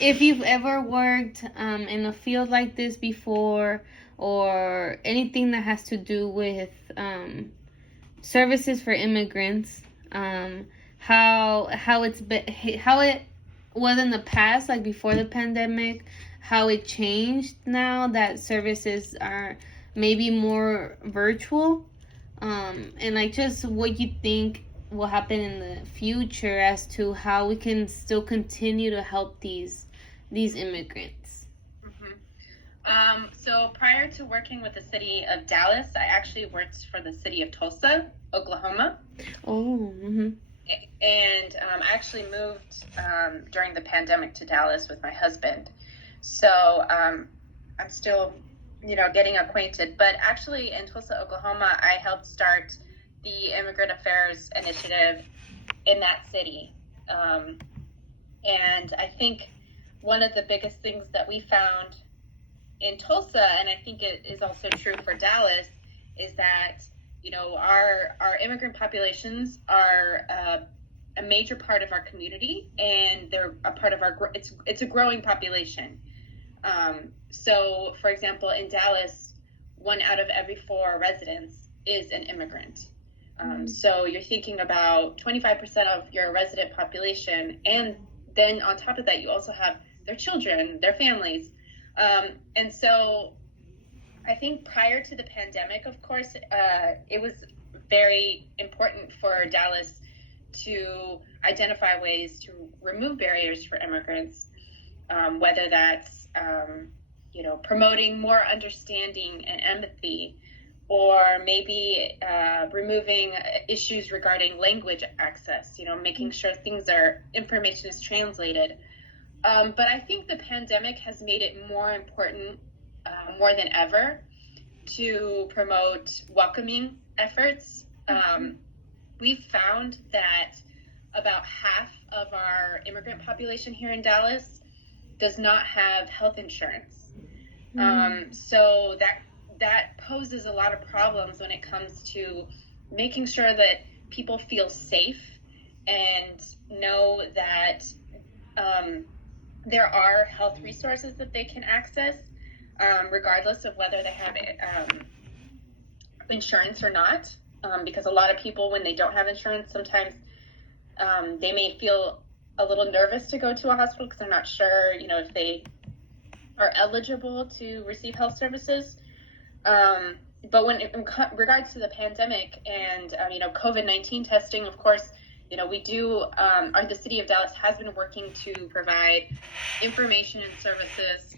if you've ever worked in a field like this before, or anything that has to do with services for immigrants, how it's been, how it was in the past, like before the pandemic, how it changed now that services are maybe more virtual, and like just what you think will happen in the future as to how we can still continue to help these immigrants. So prior to working with the city of Dallas, I actually worked for the city of Tulsa, Oklahoma. Oh. Mm-hmm. And I actually moved during the pandemic to Dallas with my husband. So I'm still, getting acquainted. But actually in Tulsa, Oklahoma, I helped start the Immigrant Affairs Initiative in that city. And I think one of the biggest things that we found in Tulsa, and I think it is also true for Dallas, is that our immigrant populations are a major part of our community, and they're a part of it's a growing population. So, for example, in Dallas, 1 out of every 4 residents is an immigrant. So you're thinking about 25% of your resident population, and then on top of that, you also have their children, their families. And so I think prior to the pandemic, of course, it was very important for Dallas to identify ways to remove barriers for immigrants, whether that's, promoting more understanding and empathy, or maybe removing issues regarding language access, making sure information is translated. But I think the pandemic has made it more important, more than ever, to promote welcoming efforts. We've found that about half of our immigrant population here in Dallas does not have health insurance. So that poses a lot of problems when it comes to making sure that people feel safe and know that there are health resources that they can access, regardless of whether they have insurance or not. Because a lot of people, when they don't have insurance, sometimes they may feel a little nervous to go to a hospital because they're not sure, if they are eligible to receive health services. But when in regards to the pandemic and COVID-19 testing, of course, we do, the city of Dallas has been working to provide information and services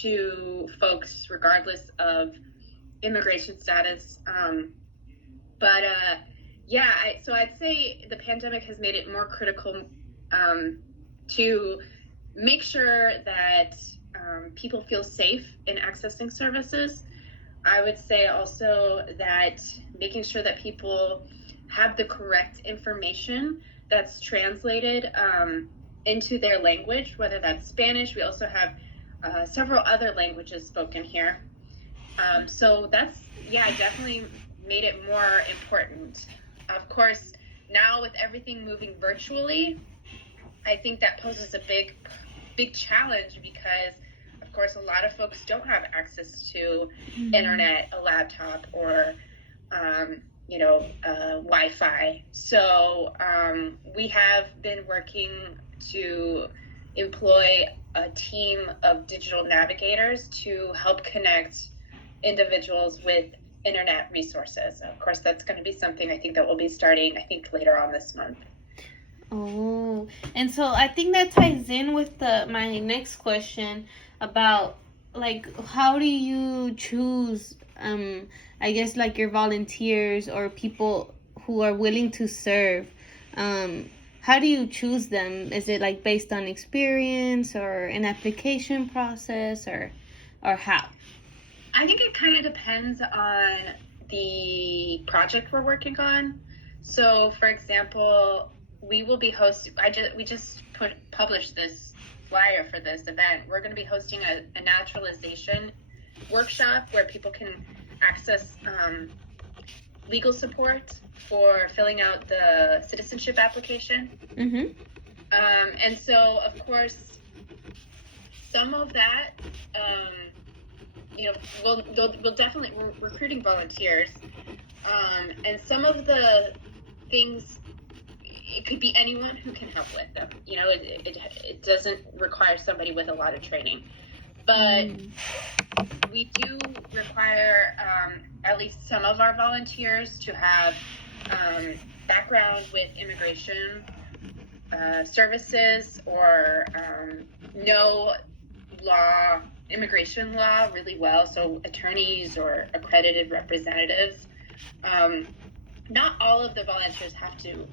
to folks regardless of immigration status. So I'd say the pandemic has made it more critical to make sure that people feel safe in accessing services. I would say also that making sure that people have the correct information that's translated into their language, whether that's Spanish. We also have several other languages spoken here. So that's, definitely made it more important. Of course, now with everything moving virtually, I think that poses a big challenge because, of course, a lot of folks don't have access to internet, a laptop, or Wi-Fi. So we have been working to employ a team of digital navigators to help connect individuals with internet resources. Of course, that's going to be something I think that we'll be starting, later on this month. Oh, and so I think that ties in with my next question about, like, how do you choose, I guess, like, your volunteers or people who are willing to serve? How do you choose them? Is it like based on experience or an application process, or how? I think it kind of depends on the project we're working on. So, for example, we will be hosting. We just published this flyer for this event. We're going to be hosting a naturalization workshop where people can access legal support for filling out the citizenship application. Mm-hmm. And so, of course, some of that, we'll definitely, we're recruiting volunteers. And some of the things, it could be anyone who can help with them. It doesn't require somebody with a lot of training. But we do require at least some of our volunteers to have background with immigration services, or know immigration law really well, so attorneys or accredited representatives. Not all of the volunteers have to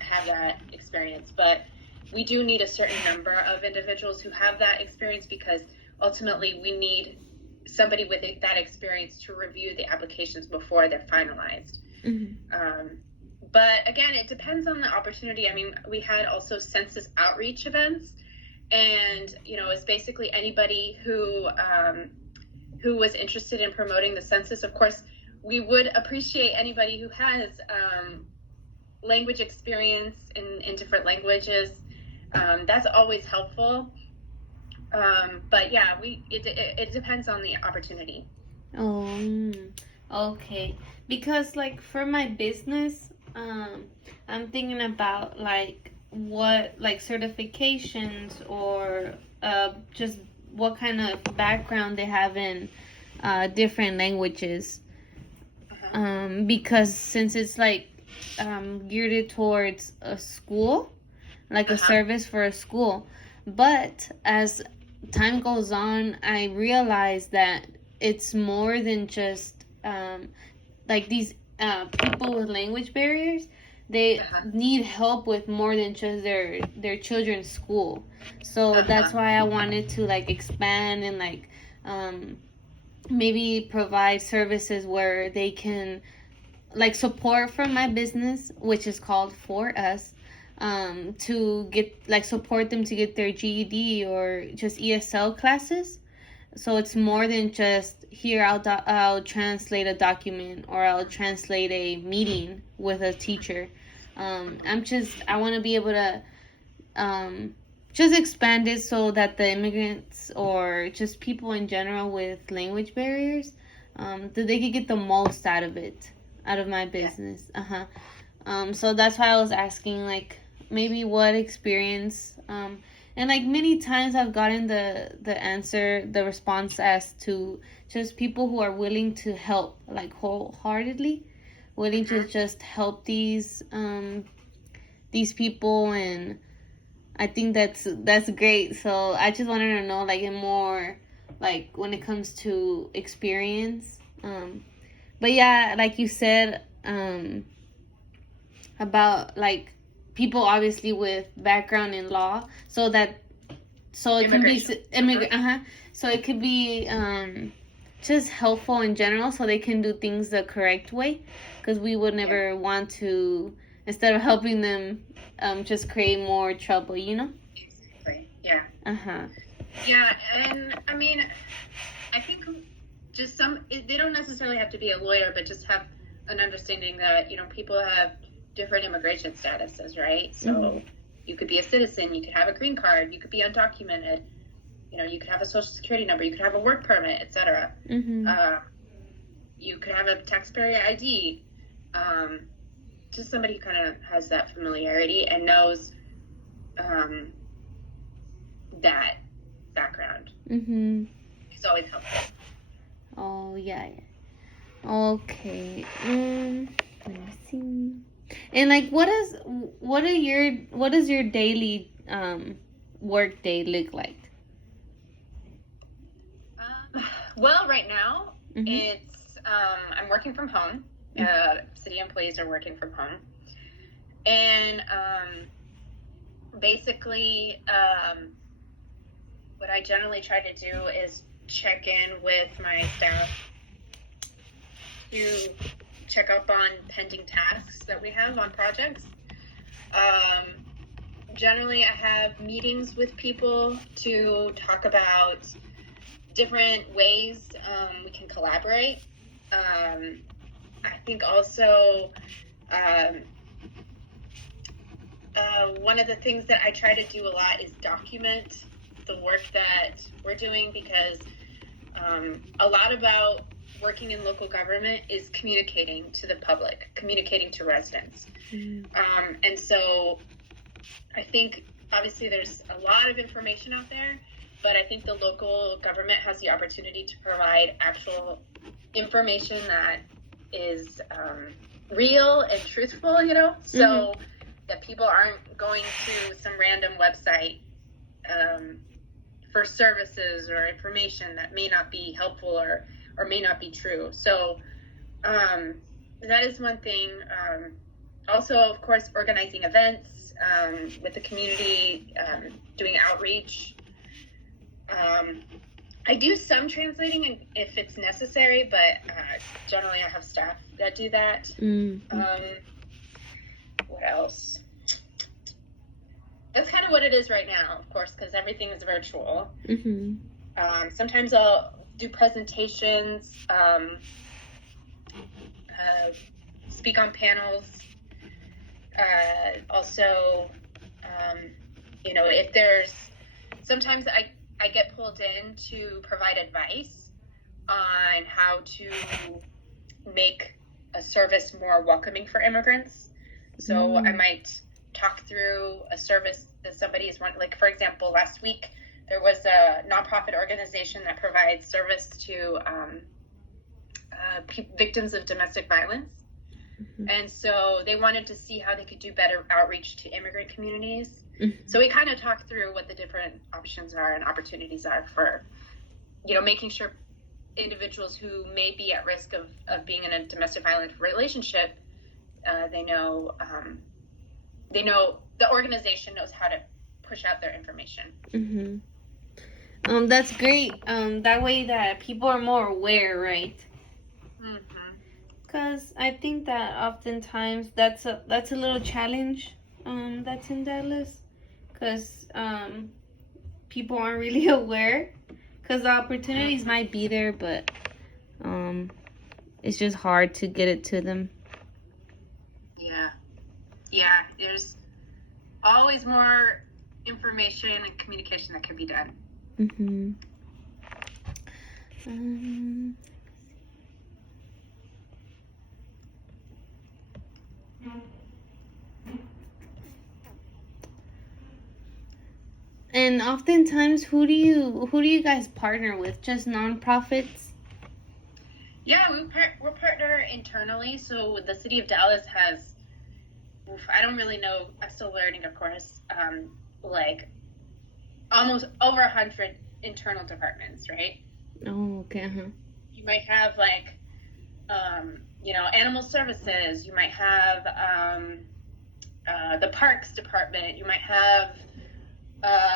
have that experience, but we do need a certain number of individuals who have that experience, because ultimately we need somebody with that experience to review the applications before they're finalized. But again, it depends on the opportunity. I mean, we had also census outreach events, and it's basically anybody who was interested in promoting the census. Of course, we would appreciate anybody who has language experience in different languages. That's always helpful. But yeah, it depends on the opportunity. Oh, okay. Because like for my business, I'm thinking about like what like certifications or just what kind of background they have in different languages. Because since it's like geared towards a school, like a service for a school. But as time goes on, I realize that it's more than just like these people with language barriers. They need help with more than just their children's school. So that's why I wanted to like expand and like maybe provide services where they can like support from my business, which is called For Us, to get like support them to get their GED or just ESL classes. So it's more than just here. I'll translate a document, or I'll translate a meeting with a teacher. I want to be able to just expand it so that the immigrants or just people in general with language barriers, that they could get the most out of it, out of my business. So that's why I was asking, like, maybe what experience, and like many times I've gotten the response as to just people who are willing to help, like wholeheartedly willing to just help these people, and I think that's great. So I just wanted to know like more like when it comes to experience. But yeah, like you said, about like people obviously with background in law, so it can be so it could be just helpful in general, so they can do things the correct way, because we would never want to, instead of helping them, just create more trouble. Exactly. Yeah. Yeah, and I mean, I think just they don't necessarily have to be a lawyer, but just have an understanding that people have different immigration statuses, right? So you could be a citizen, you could have a green card, you could be undocumented, you could have a social security number, you could have a work permit, etc. You could have a taxpayer ID. Just somebody who kind of has that familiarity and knows that background. It's always helpful. Oh yeah. Okay. Let me see. And like, what does your daily work day look like? Well, right now it's I'm working from home. City employees are working from home, and basically, what I generally try to do is check in with my staff to check up on pending tasks that we have on projects. Generally, I have meetings with people to talk about different ways we can collaborate. I think also one of the things that I try to do a lot is document the work that we're doing, because a lot about working in local government is communicating to the public, communicating to residents. And so I think obviously there's a lot of information out there, but I think the local government has the opportunity to provide actual information that is real and truthful, so that people aren't going to some random website for services or information that may not be helpful or may not be true. So that is one thing. Also, of course, organizing events with the community, doing outreach. I do some translating if it's necessary, but generally I have staff that do that. What else? That's kind of what it is right now, of course, because everything is virtual. Sometimes I'll do presentations, speak on panels. Also, if there's, sometimes I get pulled in to provide advice on how to make a service more welcoming for immigrants. So I might talk through a service that somebody is wanting. Like, for example, last week there was a nonprofit organization that provides service to victims of domestic violence. And so they wanted to see how they could do better outreach to immigrant communities. So we kind of talked through what the different options are and opportunities are for, making sure individuals who may be at risk of being in a domestic violence relationship, they know the organization knows how to push out their information. That's great. That way that people are more aware, right? Because I think that oftentimes that's a little challenge that's in Dallas, because people aren't really aware, because the opportunities might be there, but it's just hard to get it to them. Yeah, there's always more information and communication that can be done. And oftentimes, who do you guys partner with? Just nonprofits? Yeah, we're partner internally. So the city of Dallas has, I don't really know, I'm still learning, of course, like almost over 100 internal departments, right? Oh, okay. You might have like, animal services. You might have the parks department. You might have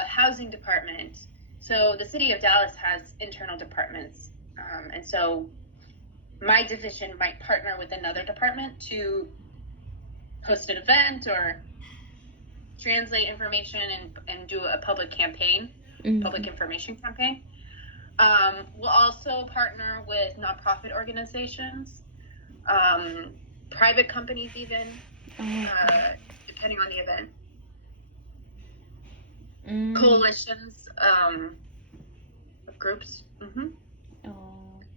housing department. So the city of Dallas has internal departments, and so my division might partner with another department to host an event or translate information and do a public campaign, public information campaign. We'll also partner with nonprofit organizations, private companies even, depending on the event. Coalitions of groups.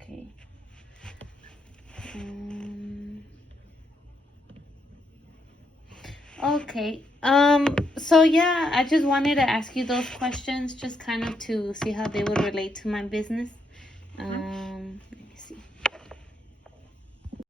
Okay. Okay. So yeah, I just wanted to ask you those questions, just kind of to see how they would relate to my business. Let me see.